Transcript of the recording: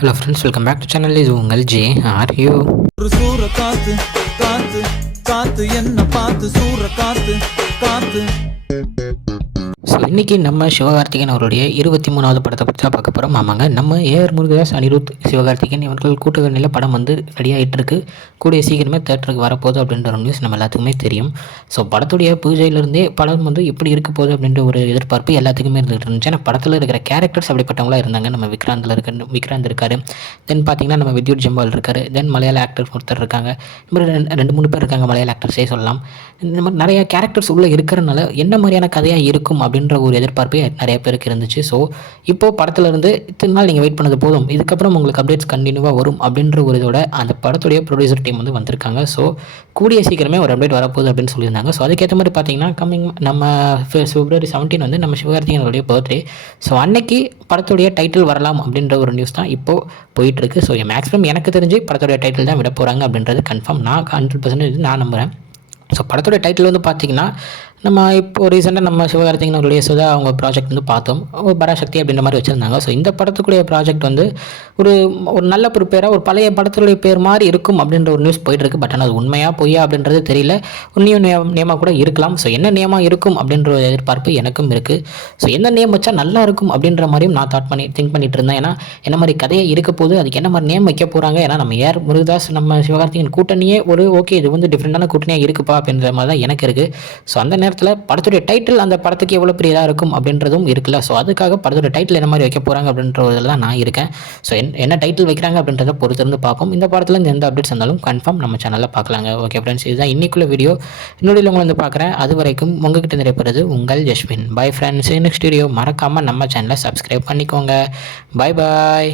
Hello friends, welcome back to channel. இது உங்கள் J are you. ஒரு சூற காத்து காத்து காத்து என்ன பார்த்து சூற காத்து காத்து. ஸோ இன்றைக்கி நம்ம சிவகார்த்திகேயன் அவருடைய 23வது படத்தை பற்றி தான் பார்க்க போகிறோம். ஆமாங்க, நம்ம ஏஆர் முருகதாஸ், அனிருத், சிவகார்த்திகேயன் இவர்கள் கூட்டுக்கணியில் படம் வந்து ரெடி ஆகிட்டு இருக்கு. கூடிய சீக்கிரமே தேட்டருக்கு வரப்போகுது அப்படின்ற ஒரு நியூஸ் நம்ம எல்லாத்துக்குமே தெரியும். ஸோ படத்துடைய பூஜையிலேருந்தே படம் வந்து எப்படி இருக்க போகுது அப்படின்ற ஒரு எதிர்பார்ப்பு எல்லாத்துக்குமே இருந்துகிட்டு இருந்துச்சு. ஏன்னா படத்தில் இருக்கிற கேரக்டர்ஸ் அப்படிப்பட்டவங்களாக இருந்தாங்க. நம்ம விக்ராந்த் இருக்கார், தென் பார்த்தீங்கன்னா நம்ம வித்யுத் ஜம்பால் இருக்கார், தென் மலையாள ஆக்டர் ஒருத்தர் இருக்காங்க. இந்த மாதிரி ரெண்டு மூணு பேர் இருக்காங்க, மலையாள ஆக்டர்ஸே சொல்லலாம். இந்த மாதிரி நிறைய கேரக்டர்ஸ் உள்ளே இருக்கிறனால என்ன மாதிரியான கதையாக இருக்கும் அப்படின்ற ஒரு எதிர்பார்ப்பு நிறைய பேருக்கு இருந்துச்சு. ஸோ இப்போது படத்துலேருந்து இத்தனை நாள் நீங்கள் வெயிட் பண்ணது போதும், இதுக்கப்புறம் உங்களுக்கு அப்டேட்ஸ் கண்டினியூவாக வரும் அப்படின்ற ஒரு இதோட அந்த படத்துடைய ப்ரொடியூசர் டீம் வந்து வந்திருக்காங்க. ஸோ கூடிய சீக்கிரமே ஒரு அப்டேட் வரப்போகுது அப்படின்னு சொல்லியிருந்தாங்க. ஸோ அதுக்கேற்ற மாதிரி பார்த்தீங்கன்னா நம்ம February 17 வந்து நம்ம சிவகார்த்திகேயனுடைய பர்த்டே. ஸோ அன்னைக்கு படத்துடைய டைட்டில் வரலாம் அப்படின்ற ஒரு நியூஸ் தான் இப்போது போயிட்டுருக்கு. ஸோ மேக்ஸிமம் எனக்கு தெரிஞ்சு படத்துடைய டைட்டில் தான் விட போகிறாங்க அப்படின்றது கன்ஃபார்ம். நான் 100% நான் நம்புகிறேன். ஸோ படத்தோட டைட்டில் வந்து பார்த்திங்கன்னா, நம்ம இப்போ ரீசெண்டாக நம்ம சிவகார்த்திகேயன் அவருடைய சுதா அவங்க ப்ராஜெக்ட் வந்து பார்த்தோம், பராசக்தி அப்படின்ற மாதிரி வச்சுருந்தாங்க. ஸோ இந்த படத்துக்குடைய ப்ராஜெக்ட் வந்து ஒரு நல்ல ப்ரிப்பேராக ஒரு பழைய படத்துடைய பேர் மாதிரி இருக்கும் அப்படின்ற ஒரு நியூஸ் போயிட்டுருக்கு. பட் ஆனால் அது உண்மையாக பொய்யா அப்படின்றது தெரியல. உன்னையும் நேமாக கூட இருக்கலாம். ஸோ என்ன நேமாக இருக்கும் அப்படின்ற ஒரு எதிர்பார்ப்பு எனக்கும் இருக்குது. ஸோ எந்த நேம் வச்சா நல்லா இருக்கும் அப்படின்ற மாதிரியும் நான் திங்க் பண்ணிட்டு இருந்தேன். ஏன்னா என்ன மாதிரி கதையை இருக்க போது, அதுக்கு என்ன மாதிரி நேம் வைக்க போகிறாங்க. ஏன்னா நம்ம ஏஆர் முருகதாஸ் நம்ம சிவகார்த்திகேயன் கூட்டணியே ஒரு ஓகே, இது வந்து டிஃப்ரெண்டான கூட்டணியாக இருக்குப்பா அப்படின்ற மாதிரி தான் எனக்கு இருக்குது. ஸோ அந்த நேரத்தில் படத்துடைய டைட்டில் அந்த படத்துக்கு எவ்வளோ பெரிய இதாக இருக்கும் அப்படின்றதும் இருக்குல்ல. ஸோ அதுக்காக படத்துடைய டைட்டில் என்ன மாதிரி வைக்க போகிறாங்க அப்படின்ற இதில் தான் நான் இருக்கேன். ஸோ என்ன டைட்டில் வைக்கிறாங்க அப்படின்றத பொறுத்திருந்து பார்ப்போம். இந்த படத்தில் எந்த அப்டேட்ஸ் இருந்தாலும் கன்ஃபார்ம் நம்ம சேனலில் பார்க்கலாங்க. ஓகே ஃப்ரெண்ட்ஸ், இதுதான் இன்னைக்குள்ள வீடியோ. இன்னொரு உங்களை வந்து பார்க்குறேன். அது வரைக்கும் உங்ககிட்ட நிறைய உங்கள் Jaswin. Bye friends. Next video மறக்காமல் நம்ம சேனலை சப்ஸ்கிரைப் பண்ணிக்கோங்க. பாய் பாய்.